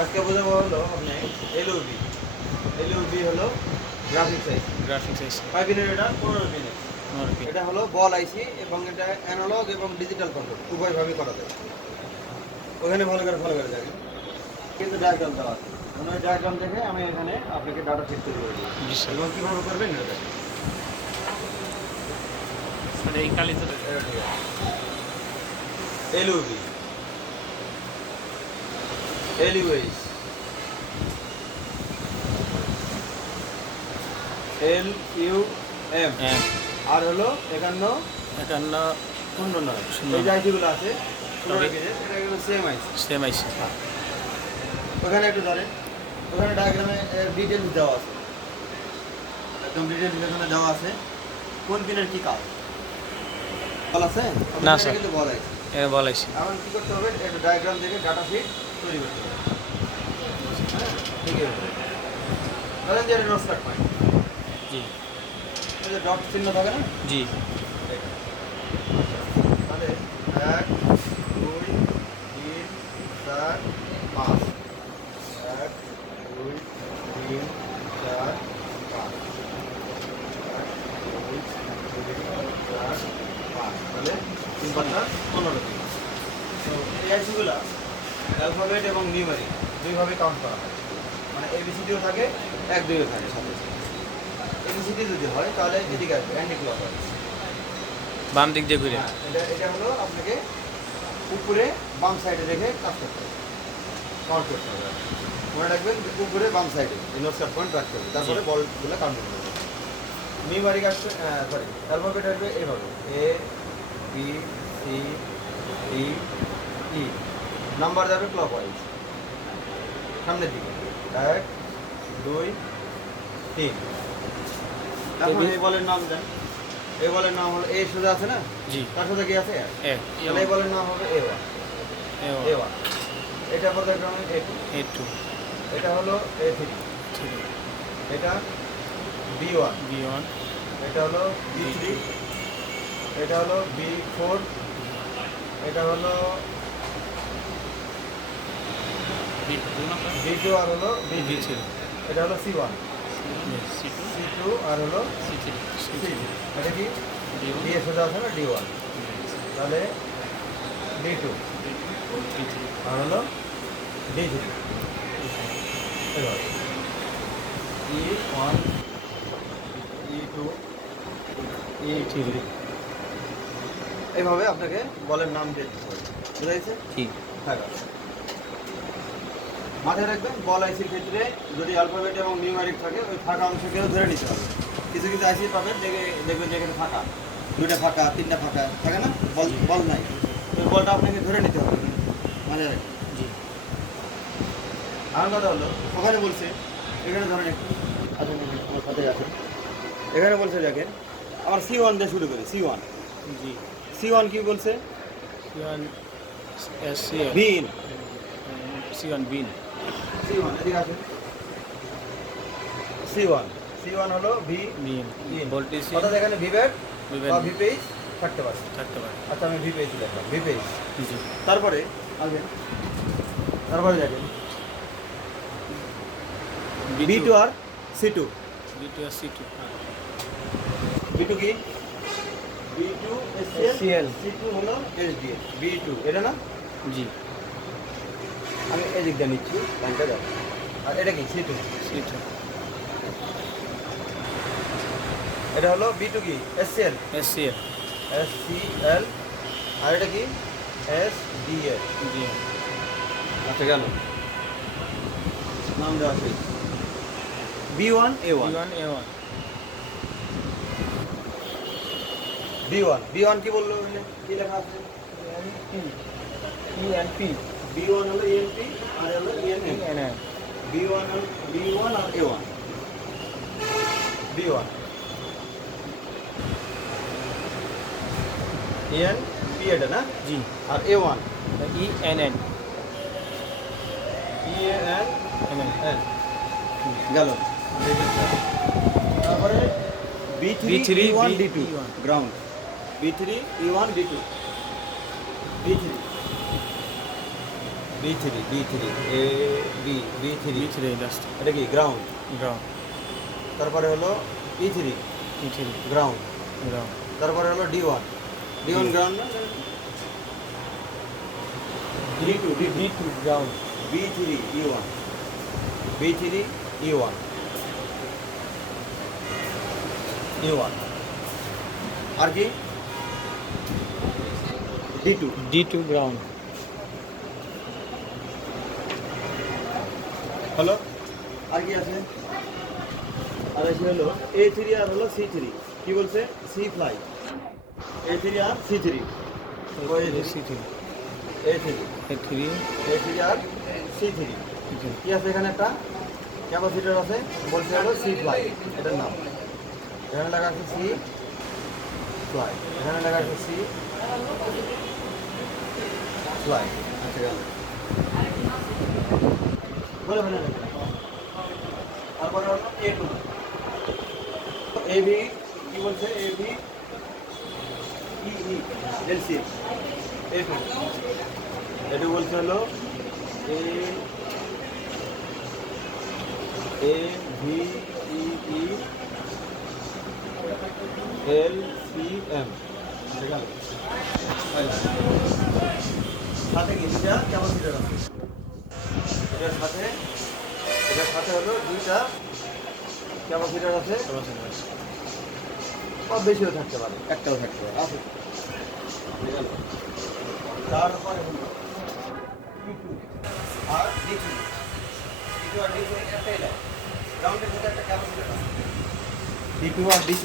আজকে বোঝাবো হলো আপনি এলওবি। এলওবি হলো গ্রাফিক্স আইসি। গ্রাফিক্স আইসি কয় পিনের এটা? 15 পিনের। 15 পিন। এটা হলো বল আইসি এবং এটা অ্যানালগ এবং ডিজিটাল কন্ট্রোল উভয়ভাবেই করা যায়। ওখানে ভালো করে ফলো করে দেখেন, কিন্তু ডায়াগ্রাম দেওয়া আছে। ওই ডায়াগ্রাম দেখে আমি এখানে আপনাকে ডাটা ফিট তৈরি করে দিই জি স্যার। এবং কীভাবে করবেন এটা দেখেন। স্যার এই কালি তো এটা ঠিক আছে। এলওবি, এলইউএস, এলইউএম আর হলো 51 09। এই যে আইসিগুলো আছে 15 পিনের, এটা কিন্তু সেম আইসি। সেম আইসি। ওখানে একটু ধরেন, ওখানে ডায়াগ্রামে ডিটেলস দেওয়া আছে, একদম ডিটেলস এখানে দেওয়া আছে কোন পিনের কি কাজ বল আছে না এটা স্যার। কিন্তু বল আছে। বলাইছি। এখন কি করতে হবে, একটু ডায়াগ্রাম দেখে ডাটা ফিট তৈরি করতে হবে। হ্যাঁ ঠিক আছে। ধরেন যে এটা নোটস পয়েন্ট, জি এই যে ডট চিহ্ন থাকে না, জি। এটা। তাহলে 1 2 3 4 5, 1 2 3 4 5, 1 2 3 4 5, তাহলে 3 5 15 দিন। তো এই আইসিগুলা অ্যালফাবেট এবং নিউমেরিক দুইভাবে কাউন্ট করা হয়, মানে এবিসিডিও থাকে 1 2ও থাকে সাথে। এবিসিডি যদি হয় তাহলে এদিকে আসবে অ্যান্টি ক্লক হয়। বাম দিক দিয়ে ঘুরে। হ্যাঁ, এটা হলো আপনাকে উপরে বাম সাইডে রেখে কাজ করতে হবে, কাউন্ট করতে হবে। মনে রাখবেন যে উপরে বাম সাইডে এই নোট পয়েন্ট রাখতে হবে, তারপরে বলগুলো কাউন্ট করতে হবে। নিউমারিক আসবে, সরি অ্যালফাবেট আসবে এভাবে A B C D E, number যাবে ক্লক ওয়াইজ সামনের দিকে 1 2 3। এখন এই বলের নাম দেন, এই বলের নাম হলো এ সোজা আছে না, জি। তার সাথে কি আছে এ তাহলে এই বলের নাম হবে A1। A1 এটা পর্যায়ক্রমে A2, A2 এটা হলো A3, এটা B1, B1 এটা হলো B3, এটা হলো B4, এটা হলো B2 আর হলো B3, B3 এটা হলো C1, C2 C2 আর হলো C3 C3, এটা কি D1 D এ সোজা আছে না D1, তাহলে D2 D3 আর হলো D3। এবার E1 E2 E3, এইভাবে আপনাকে বলের নাম দিয়ে দিতে হবে, বুঝা গেছে? ঠিক। হ্যাঁ, মাথায় রাখবেন বল আইসির ক্ষেত্রে যদি অ্যালফাবেট এবং নিউমেরিক থাকে ওই ফাঁকা অংশকেও ধরে নিতে হবে। কিছু কিছু আইসি পাবেন দেখবেন যেখানে ফাঁকা, 2টা ফাঁকা 3টা ফাঁকা থাকে না, বল নাই, ওই বলটা আপনাকে ধরে নিতে হবে, মাথায় রাখবেন। জি। আমার কথা হলো ওখানে বলছে, এখানে ধরেন একটু আসেন, আমার সাথে আসেন, এখানে বলছে দেখেন আমার C1 দিয়ে শুরু করি, C1 জি। C1 কি বলছে? C1 SCL বিন C1 বিন C1 এদিকে আসেন, C1 হলো ভি বিন বিন, ভোল্টেজ অর্থাৎ এখানে ভিভেট বা ভিপেজ থাকতে পারে। থাকতে পারে। আচ্ছা আমি ভিপেজ লিখলাম, ভিপেজ। জি। তারপরে আসবেন, তারপরে দেখেন B2 আর C2, B2 আর C2 B2 কি B2 SCL, C2 হলো SDL, B2 এটা না, জি। আমি এদিক দিয়ে নিচ্ছি লাইনটা যাবো। আর এটা কি C2, C2 এটা হলো B2 কি SCL, SCL SCL আর এটা কি SDL। জি। আচ্ছা গেল, নাম দেওয়া আছে B1 A1, B1 A1 B1 কি বললো ওখানে? কি লেখা আছে? ENP B1 হলো ENP আর হলো ENM। ENM B1 আর A1, B1 ENP এটা না, জি। আর A1 ENN ENN গেল। তারপরে B3 E1 D2 ground, B3 E1 D2 B3 B3 A B3 B3 last. এটা কি গ্রাউন্ড Ground. তারপরে হলো E3 E3 গ্রাউন্ড ground. তারপরে হলো D1 গ্রাউন্ড না D2 D2 ground. B3 E1 B3 E1 E1 আর কি D2 D2 ground. হলো আর কি আছে আর আছে হলো A3 আর হলো C3 কি বলছে C ফ্লাই A3 আর C3 C3. A3 A3. A3 আর C3 কি আছে এখানে একটা ক্যাপাসিটর আছে বলছে হলো C ফ্লাই এটার নাম এখানে লেখা আছে C ফ্লাই এখানে লেখা আছে C ফ্লাই আচ্ছা গেল বলে বলে তারপরে হলো A2 AB কি বলছে AB EE এলসি A2 এটা বলছে হলো A V E E L C M সাথে কি দুটা ক্যাপাসিটর আছে এটার সাথে হলো দুইটা ক্যাপাসিটর আছে বা বেশিও থাকতে পারে একটাও থাকতে পারে আছে ঠিক আছে তারপরে হলো D2 আর D3 D2 আর D3 একটাই লাইন গ্রাউন্ডের সাথে একটা ক্যাপাসিটর আছে D2 আর D3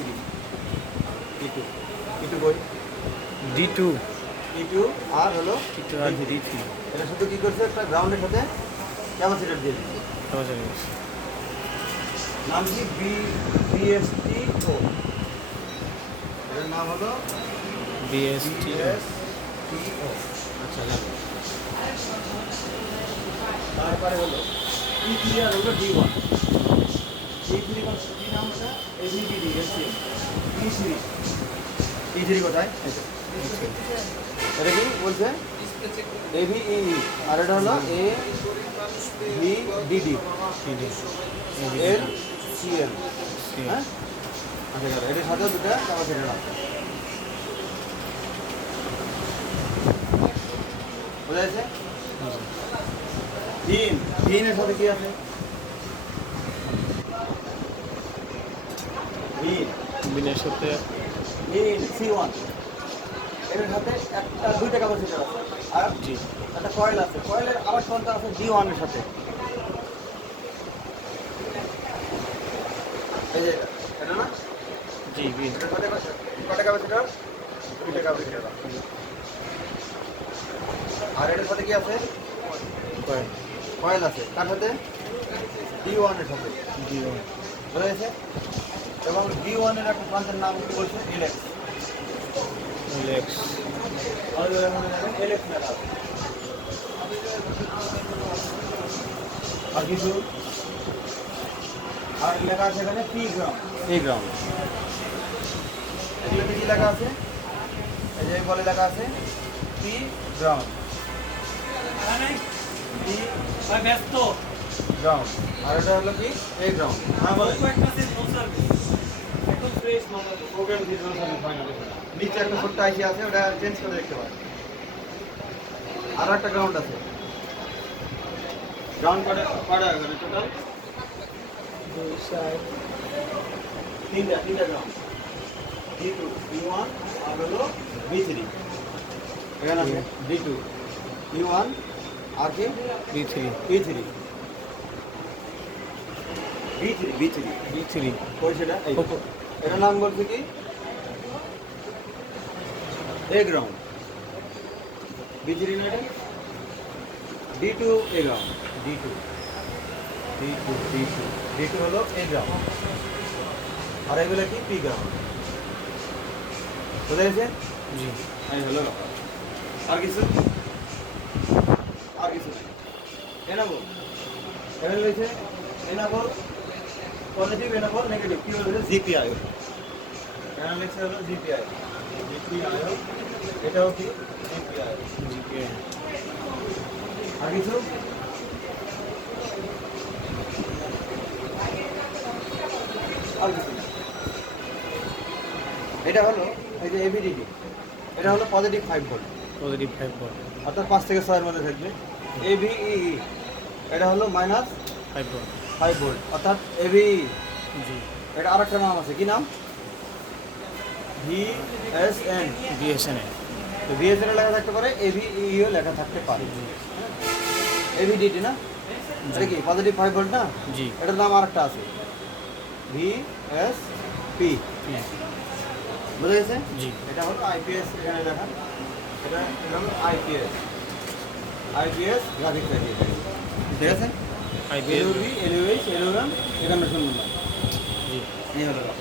D2 বই D2. D2 আর হলো D2 আর D3. এটা শুধু কি করছে একটা গ্রাউন্ডের সাথে ক্যাপাসিটর দিয়ে দিচ্ছে নাম কি BSTO এটার নাম হলো BSTO. BSTO আচ্ছা জানো তারপরে হলো E3 আর হলো D1 E3 কি নাম এটা ABBD LCM E3 কোথায় এটা কি বলছে ABEE আর এটা হলো ABDD LCM হ্যাঁ আচ্ছা গেল এটার সাথেও দুটা ক্যাপাসিটর আছে বোঝা যাচ্ছে এর সাথে কি আছে বিনের সাথে C1 এর সাথে দুইটা ক্যাপাসিটর আছে আর জি একটা কয়েল আছে কয়েলের আবার কোনটা আছে D1 এর সাথে এই যে এটা না জি বিন এটার সাথে কয়টা ক্যাপাসিটর দুইটা ক্যাপাসিটর আর এটার সাথে কি আছে কয়েন কয়েল আছে তার সাথে D1 এর সাথে D1 বোঝা গেছে এবং D1 এর একটা প্রান্তের নাম কি বলছে ইলেক্স Lex. ইলেক্স লেখা আছে আর কিছু আর লেখা আছে এখানে P গ্রাউন্ড এগুলোতে কি লেখা আছে এই যে বলে লেখা আছে P গ্রাউন্ড P ব্যস্ত গ্রাউন্ড আর এটা হলো কি A গ্রাউন্ড হ্যাঁ বলে প্রোগ্রাম দিয়ে নিচে একটা ছোট্ট আইসি আছে ওটা চেঞ্জ করে দেখতে পারেন আর একটা গ্রাউন্ড আছে গ্রাউন্ড কটা এখানে টোটাল তিনটা গ্রাউন্ড D2 D1 আর হলো B3 এখানে আছে D2 D1 আর কি B3 B3 B3 কই সেটা এই এটার নাম বলছে কি A গ্রাউন্ড B3 না এটা D2 A গ্রাউন্ড D2 হলো A গ্রাউন্ড আর এগুলো কি P গ্রাউন্ড বুঝা গেছে জি এই হলো ব্যাপার আর কিছু নাই এনাবল এখানে রয়েছে এনাবল পজিটিভ এনাবল নেগেটিভ কি বলছে জিপিআই এখানে লেখছে হলো জিপিআই এটাও কি জিপিআই জিপিআই আর কিছু আর কিছু না। এটা হলো এই যে এবিডিটি, এটা হলো পজিটিভ 5 ভোল্ট, পজিটিভ 5 ভোল্ট, অর্থাৎ 5 থেকে 6 এর মধ্যে থাকবে। এভিই, এটা হলো মাইনাস 5 ভোল্ট। 5 ভোল্ট, অর্থাৎ এভিই। জি, এটা আরেকটা নাম আছে, কি নাম? ভিএসএন। বিএসএনএল। তো ভিএসএন লেখা থাকতে পারে, এভিইও লেখা থাকতে পারে। এভিডিটি না, এটা কি পজিটিভ 5 ভোল্ট না? জি, এটার নাম আরেকটা আছে, ভিএসপি। বুঝা গেছে? জি, এটা হলো আইপিএস, এখানে লেখা। এটা হলো আইপিএস, আইপিএস গ্রাফিক্স আইডি। ঠিক আছে? আইপিএস। এলইউবি, এলইউএইচ, এলইউএম, এখানে শুনুন না। জি, এই হলো ব্যাপার।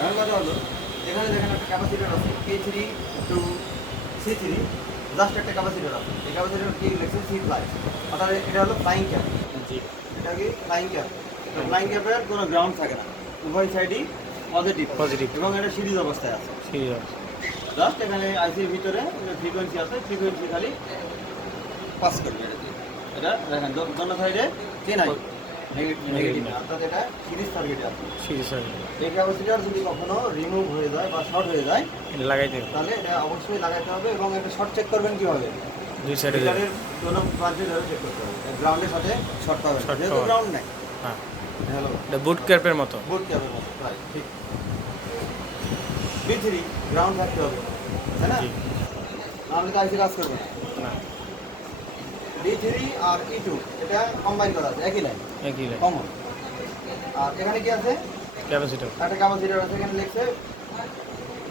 এখন কথা হলো, এখানে দেখেন একটা ক্যাপাসিটর আছে, K3 to C3, জাস্ট একটা ক্যাপাসিটর আছে। এই ক্যাপাসিটর কি লিখছে? সি ফ্লাই, অর্থাৎ এটা হলো ফ্লাইং ক্যাপ। জি, এটা কি ফ্লাইং ক্যাপ? তো ফ্লাইং ক্যাপের কোনো গ্রাউন্ড থাকে না, উভয় সাইডই পজিটিভ পজিটিভ। এবং এটা সিরিজ অবস্থায় আছে। সিরিয়াল। জাস্ট এখানে আইসির ভিতরে ফ্রিকোয়েন্সি আছে, ফ্রিকোয়েন্সি খালি পাস করবে এটা দিয়ে। এটা দেখেন দোনো সাইডে চেন আই নেগেটিভ না, অর্থাৎ এটা সিরিজ সার্কিটে আছে। সিরিয়াল এই ক্যাপাসিটর যদি কখনো রিমুভ হয়ে যায় বা শর্ট হয়ে যায়, লাগাইতে তাহলে এটা অবশ্যই লাগাতে হবে। এবং এটা শর্ট চেক করবেন কীভাবে? দুই সাইডে মিটারের কোনো প্রান্তে ধরে চেক করতে হবে, গ্রাউন্ডের সাথে শর্ট পাবেন, Short যেহেতু পাবেন। গ্রাউন্ড নেই। হ্যাঁ, হ্যালো, এটা বুট ক্যাপের মতো। বুট ক্যাপের মতো, রাইট, ঠিক। B3 গ্রাউন্ড থাকতে হবে, তাই না? জি, নাহলে তো আইসি কাজ করবে না। না, D3 আর E2 এটা কম্বাইন করা আছে, একই লাইন, একই লাইন। কমন। আর এখানে কি আছে? ক্যাপাসিটর, একটা ক্যাপাসিটর আছে, এখানে লিখছে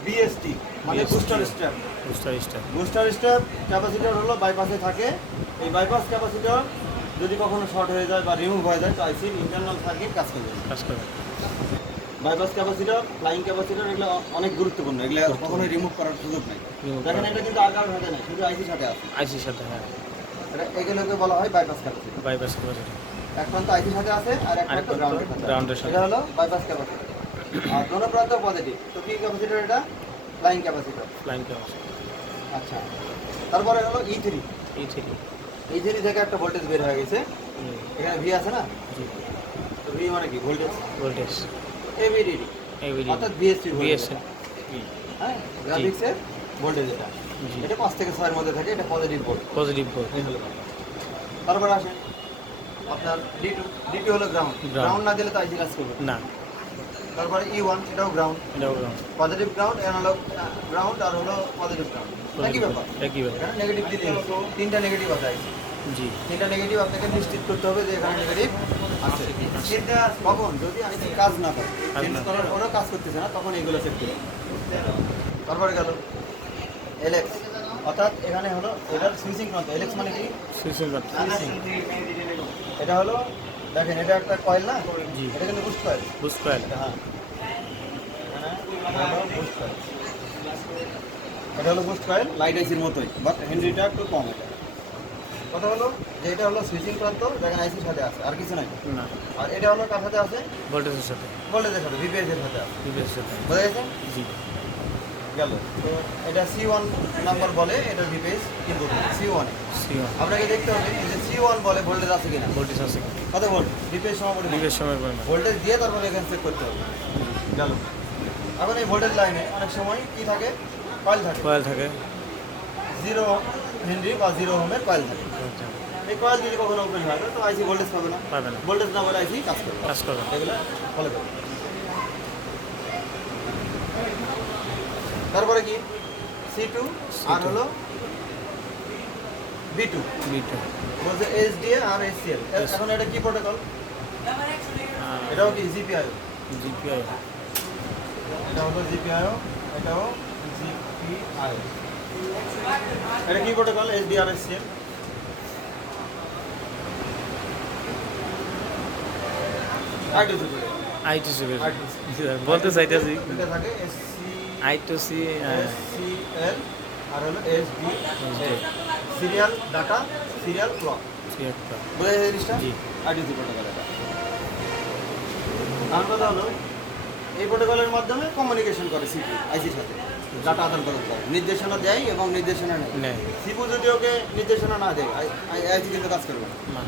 BST, মানে BST booster strap. Booster star. Booster strap capacitor হলো বাইপাসে থাকে। এই বাইপাস ক্যাপাসিটর যদি কখনো শর্ট হয়ে যায় বা রিমুভ হয়ে যায়, তো আইসির ইন্টারনাল সার্কিট কাজ করবে না। কাজ করবে। বাইপাস ক্যাপাসিটর, ফ্লাইং ক্যাপাসিটর, এগুলো অনেক গুরুত্বপূর্ণ, এগুলো কখনোই রিমুভ করার সুযোগ নেই। Remove দেখেন করা- এটা কিন্তু আগার সাথে নেই, শুধু আইসির সাথে আছে। আইসির সাথে, হ্যাঁ, এটা এগুলোকে বলা হয় বাইপাস ক্যাপাসিটর। Bypass capacitor. এক প্রান্ত আইসির সাথে আছে আর এক প্রান্ত আরেক গ্রাউন্ডের প্রান্ত সাথে। ground-এর সাথে। এটা হলো বাইপাস ক্যাপাসিটর। আর দোনো প্রান্ত পজিটিভ, তো কি ক্যাপাসিটর এটা? Flying capacitor. Flying capacitor. আচ্ছা, তারপরে হলো E3। E3। E3 থেকে একটা ভোল্টেজ বের হয়ে গেছে, এখানে ভি আছে না? জি, তো ভি মানে কি? ভোল্টেজ। ভোল্টেজ। AVDD, ABD. অর্থাৎ ভিএসসি ভোল্টেজ। বিএসএন। হ্যাঁ, গ্রাফিক্সের ভোল্টেজ এটা। জি, এটা 5 থেকে 6 এর মধ্যে থাকে, এটা পজিটিভ ভোল্ট। Positive volt. এই হলো ব্যাপার। তারপরে আসে আপনার D2, D2 হলো গ্রাউন্ড। Ground। গ্রাউন্ড না দিলে তো আইসি কাজ করবে না। না, তারপরে E1, এটাও গ্রাউন্ড, এটাও গ্রাউন্ড। পজিটিভ গ্রাউন্ড, এর হলো গ্রাউন্ড আর হলো পজিটিভ গ্রাউন্ড, একই ব্যাপার। একই ব্যাপার। এখানে নেগেটিভ দিলে তিনটা নেগেটিভ আছে আইসি। জি, তিনটা নেগেটিভ আপনাকে নিশ্চিত করতে হবে যে এখানে নেগেটিভ আছে। সেটা কখন? যদি আইসি কাজ না করে, কাজ চেঞ্জ না করার পরেও কাজ করতেছে না, তখন এইগুলো চেক করবে। তারপরে গেল LX, অর্থাৎ এখানে হলো এটার সুইচিং প্রান্ত। LX মানে কি? সুইচিং করতে। সুইচিং। এটা হলো, দেখেন এটা একটা কয়েল না? জি, এটা কিন্তু বুস্ট কয়েল। Boost coil. হ্যাঁ, এটা হলো বুস্ট কয়েল। এটা হলো বুস্ট কয়েল, লাইট আইসির মতোই, বাট হেনরিটা একটু কম। এটা কথা হলো যে এটা হলো সুইচিং প্রান্ত, দেখেন আইসির সাথে আছে, আর কিছু নাই। না, আর এটা হলো কার সাথে আছে? ভোল্টেজের সাথে, ভোল্টেজের সাথে, ভিপিএস এর সাথে আছে। বিপিএস সাথে। বোঝা গেছে? জি, গেল। তো এটা C1 নাম্বার বলে, এটা ভিপিএস কিন্তু C1 এ। সিও। আপনাকে দেখতে হবে যে C1 বলে ভোল্টেজ আছে কিনা, ভোল্টেজ আছে। কত ভোল্ট, ভিপিএস সমাপরিমাণ বিপিএস সময়ের পরিমাণ। ভোল্টেজ দিয়ে তারপরে এখানে চেক করতে হবে। গেল। এখন এই ভোল্টেজ লাইনে অনেক সময় কি থাকে? কয়েল থাকে, কয়েল থাকে। 0 হেনরি বা 0 ওহমের কয়েল থাকে। এই কয়েল যদি কখনো ওপেন হয় তো আইসি ভোল্টেজ পাবে না, পাবে না, ভোল্টেজ না বলে আইসি কাজ করবে। কাজ করবে না। এগুলো ফলো করবে। তারপরে কি? C2 আর হলো B2, বিটু। বলছে SDA আর SCL। এখন এটা কি প্রোটোকল? এটাও কি GPIO? জিপিআই। এটা হলো GPIO, এটাও GPIO। এটা কি প্রোটোকল? SDA আর SCL। I2C protocol. ITC. I2C বলতে চাইতেছি এটা থাকে আইটিসি। SCL আর হলো SDA, serial data, serial clock. বোঝা যায় জিনিসটা? জি, I2C প্রোটোকল এটা। আমার কথা হলো এই প্রোটোকলের মাধ্যমে কমিউনিকেশন করে সিপি আইসির সাথে। ডাটা আদান প্রদান করে, নির্দেশনা দেয় এবং নির্দেশনা নেয়। নেই সিপু যদি ওকে নির্দেশনা না দেয় আইসি কিন্তু কাজ করবে না। না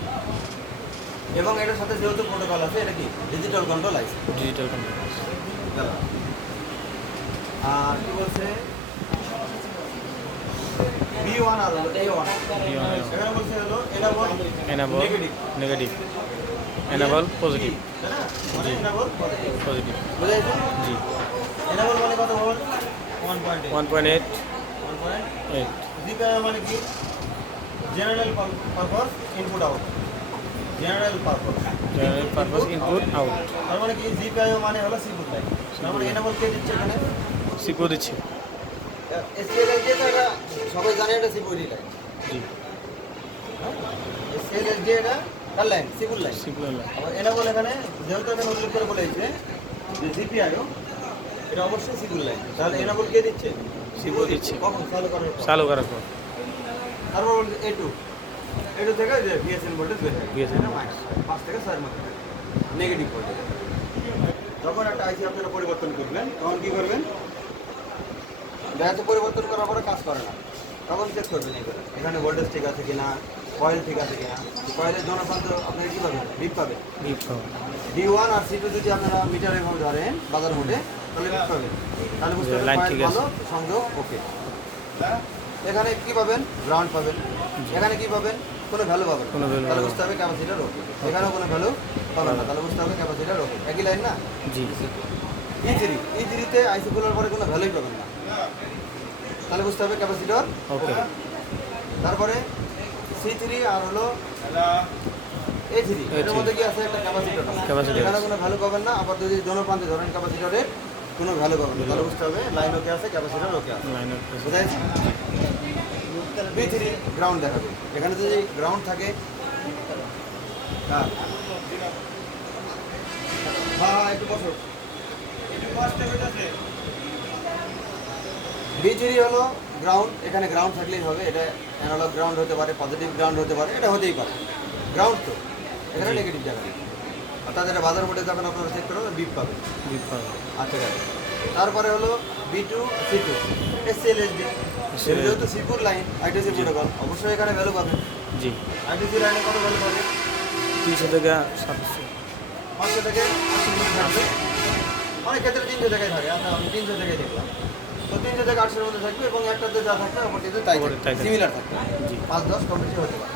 এবং এটার সাথে যেহেতু প্রোটোকল আছে, এটা কি ডিজিটাল কন্ট্রোল আইসি। ডিজিটাল কন্ট্রোল আর কি বলছে B1 আর হলো A1। এখানে বলছে হলো enable enable negative, negative enable positive তাই না? মানে enable পজিটিভ, পজিটিভ বুঝা গেছে? জি enable মানে কত ভোল্ট? 1.8। 1.8 1.8 GPIO মানে কি? General purpose input out. General purpose general purpose input out তার মানে কি GPIO মানে হলো সিপুট লাইন। তার মানে enable কে দিচ্ছে এখানে? সিপো দিচ্ছে SCL এর যেটা এটা সবাই জানে, এটা সিপুট লাইন। জি SCL এর যে এটা কার লাইন? সিপুট লাইন। সিপো আবার enable এখানে যেহেতু এখানে উল্লেখ করে বলেছে যে GPIO এটা অবশ্যই সিপুট লাইন, তাহলে enable কে দিচ্ছে? সিপো দিচ্ছে কখন চালু করার পর। চালু করার পর তারপর বলছে A2 থেকে যে VSN ভোল্টেজ বের হয়, VSN এটা মাইনাস 5 থেকে 6 এর মধ্যে নেগেটিভ ভোল্টেজ। যখন একটা আইসি আপনারা পরিবর্তন করবেন তখন কি করবেন? দেখা যাচ্ছে পরিবর্তন করার পরে কাজ করে না, তখন চেক করবেন এইগুলো এখানে ভোল্টেজ ঠিক আছে কিনা, কয়েল ঠিক আছে কিনা। কয়েলের জনপ্রান্ত আপনারা কি পাবেন? বিপ পাবেন। ডিপ D1 আর C2 যদি আপনারা মিটারে ভাবে ধরেন বাজার মধ্যে, তাহলে বিপ পাবেন। তাহলে বুঝতে হবে লাইন কয়েল ঠিক আছে। ভালো, সংযোগ ওকে। এখানে কি পাবেন? গ্রাউন্ড পাবেন। এখানে কি পাবেন? কোনো ভ্যালু পাবেন না। কোনো value তাহলে পাবেন বুঝতে হবে ক্যাপাসিটার ওকে। এখানেও কোনো ভ্যালু পাবেন না, তাহলে বুঝতে হবে ক্যাপাসিটার ওকে। একই লাইন না? জি E3 তে আইসি খোলার পরে কোনো ভ্যালুই পাবেন না, তাহলে বুঝতে হবে ক্যাপাসিটর। ওকে তারপরে C3 আর হলো A3 এর মধ্যে কি আছে? একটা ক্যাপাসিটর আছে। Capacitor এখানে আছে। কোনো ভ্যালু পাবেন না। আবার যদি দোনো প্রান্তে ধরেন ক্যাপাসিটরের কোনো ভ্যালু পাবেন না, তাহলে বুঝতে হবে লাইন ওকে আছে, ক্যাপাসিটর ওকে আছে। লাইন বুঝা যাচ্ছে? B3 গ্রাউন্ড দেখাবে। এখানে যদি গ্রাউন্ড থাকে, হ্যাঁ হ্যাঁ একটু বসো। B3 হলো গ্রাউন্ড। এখানে গ্রাউন্ড থাকলেই হবে। এটা অ্যানালগ গ্রাউন্ড হতে পারে, পজিটিভ গ্রাউন্ড হতে পারে, এটা হতেই পারে। গ্রাউন্ড তো এখানে জি। নেগেটিভ জায়গা নেই। অর্থাৎ এটা বাজার মোটে যখন আপনারা চেক করবেন বিপ পাবে। ডিপ আচ্ছা গেছে। তারপরে হলো B2 C2 SCL SD। SCL যেহেতু সিপুর লাইন আইটিসি প্রোটোকল, অবশ্যই এখানে ভ্যালু পাবে। জি আইটিসি লাইনে কত ভ্যালু পাবে? 300 থেকে 700 500 থেকে 800 মধ্যে থাকবে। অনেক ক্ষেত্রে 300 টাকায় থাকে। আচ্ছা আমি 300 টাকায় দেখলাম। তো 300 থেকে 800 মধ্যে থাকবে এবং একটাতে যা থাকবে অপরটিতে তাই অপরটি তাই থাকবে। সিমিলার থাকবে। জি 5-10 কম বেশি হতে পারে।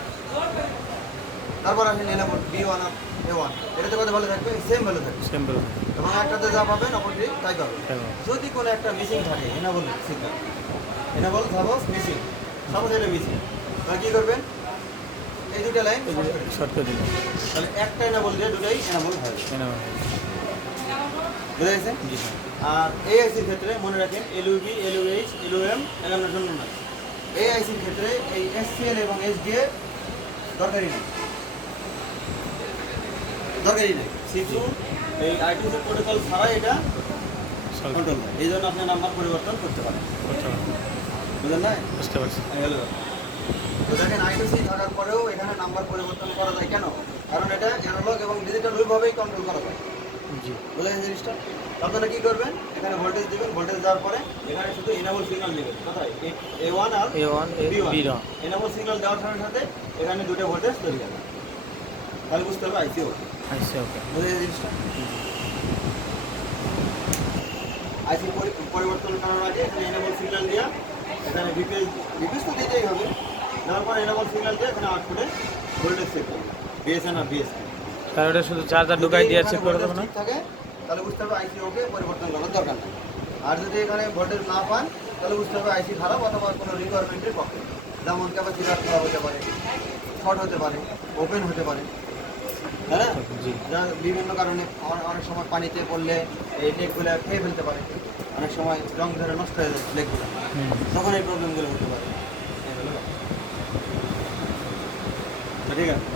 তারপর আসেন enable B1 আর A1, এটাতে কত ভ্যালু থাকবে? সেম ভ্যালু থাকবে সিম্পল এবং একটাতে যা পাবেন অপরটি তাই পাবেন। যদি কোনো একটা মিসিং থাকে enable signal, enable suppose missing, suppose এটা মিসিং, তাহলে কী করবেন? এই দুটো লাইন শর্ট করে দিন। শর্ট করে দিন তাহলে একটা enable দিয়ে দুটাই enable হয়ে যাবে। এনা বুঝা গেছে? জি স্যার আর এই আইসির ক্ষেত্রে মনে রাখেন LUB, LUH, LUM এগুলোর জন্য নয়। এই আইসির ক্ষেত্রে এই SCL এবং SDA দরকারই নেই, দরকারই নেই। সিপু এই আইটিসি প্রোটোকল ছাড়াই এটা সলভ কন্ট্রোল হয়। এই জন্য আপনি নাম্বার পরিবর্তন করতে পারেন। করতে পারবো বুঝলেন না? বুঝতে পারছি হ্যালো। তো দেখেন আইটিসি থাকার পরেও এখানে নাম্বার পরিবর্তন করা যায় কেন? কারণ এটা অ্যানালগ এবং ডিজিটাল দুইভাবেই কন্ট্রোল করা যায়। জি বুঝলেন জিনিসটা? আপনারা কি করবেন? এখানে ভোল্টেজ দিবেন, ভোল্টেজ দেওয়ার পরে এখানে শুধু enable সিগন্যাল দিবেন। কোথায়? A1 আর A1 B1। B1 enable signal দেওয়ার সাথে সাথে এখানে দুটো ভোল্টেজ তৈরি হবে। তাহলে বুঝতে হবে আইসি ওকে। আচ্ছা ওকে বুঝলেন জিনিসটা? আইসি পরিবর্তন করার আগে এখানে enable সিগন্যাল দিয়া এখানে বিপিএস তো দিতেই হবে। দেওয়ার পর enable সিগন্যাল দিয়ে এখানে আউটপুটে ভোল্টেজ সেট করবে, বিএসএন আর বিএসপি। তার ওটা শুধু চার্জার ঢুকাই দিয়ে চেক করে দেবো না ঠিক থাকে তাহলে বুঝতে হবে আইসি ওকে, পরিবর্তন করার দরকার নেই। আর যদি এখানে ভোল্টেজ না পান তাহলে বুঝতে হবে আইসি খারাপ অথবা কোনো রিকোয়ারমেন্টের পক্ষে, যেমন ক্যাপাসিটার খারাপ হতে পারে, শর্ট হতে পারে, ওপেন হতে পারে, তাই না? জি যা বিভিন্ন কারণে অনেক সময় পানিতে পড়লে এই লেগগুলো খেয়ে ফেলতে পারে, অনেক সময় রং ধরে নষ্ট হয়ে যায় লেগগুলো, তখন এই প্রবলেমগুলো হতে পারে। এই হলো ব্যাপার। তো ঠিক আছে।